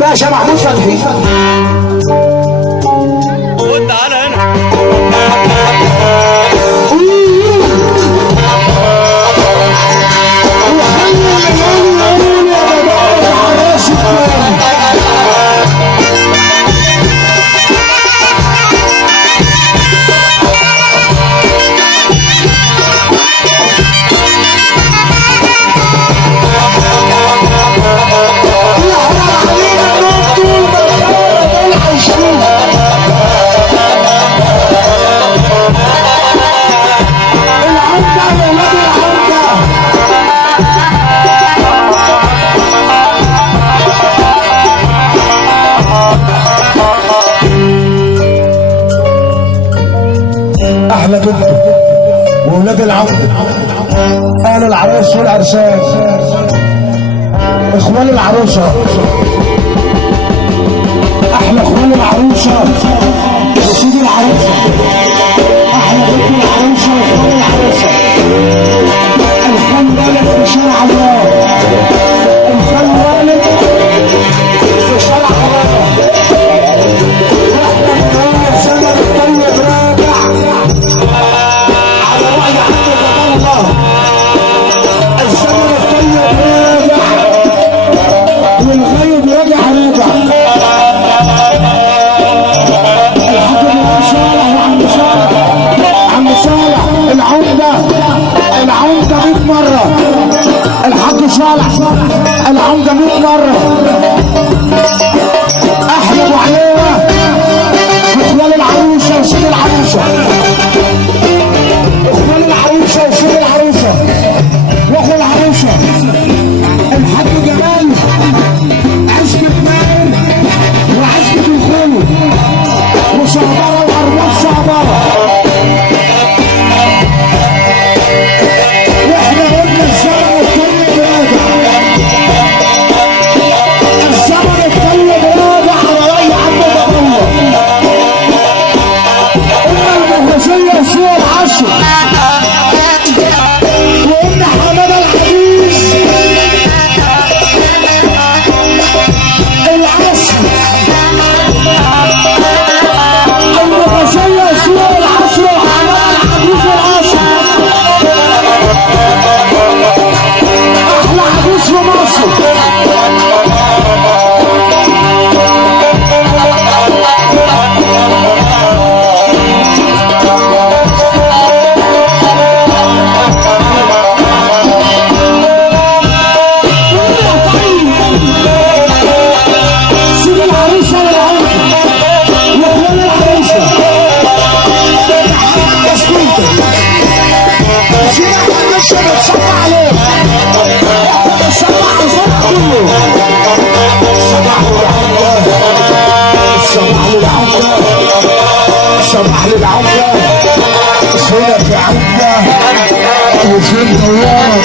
باشا محمود فتحي. خد تعالى هنا. احلى بنت واولاد العم، اهل العروس والعرسان، اخوان العروسه، احلى اخوان العروسه وسيد العروسه، احلى بنت العروسه واخوان العروسه، الخان والد في شارع الله، الخان والد في شارع الله. العمدة 100 مرة. احلى ابو عليوة واخوان العروسة وسيد العروسة، اخوان العروسة وسيد العروسة واخو العروسة، الحاج جمال عزبة مال وعزبة الخول وصعبارة وارواح صعبارة. واحنا قلنا الزمن الطيب راجع، الزمن الطيب راجع على رأي عم الله. قلنا المهرسية وسوق العشر، وقلنا حمادة العزيز العصر، المهرسية وسوق العشر وحمادة العزيز العصر. احلى عروس في مصر. سيد العروسة والعروسة واخوان العروسة، محمد تسكينته سيد احمد نشا بتصبح عليه، بتصبح على الفرق كله. صباح للعمدة، صباح للعمدة، صباح للعمدة، صورة في عمدة وفي النوار.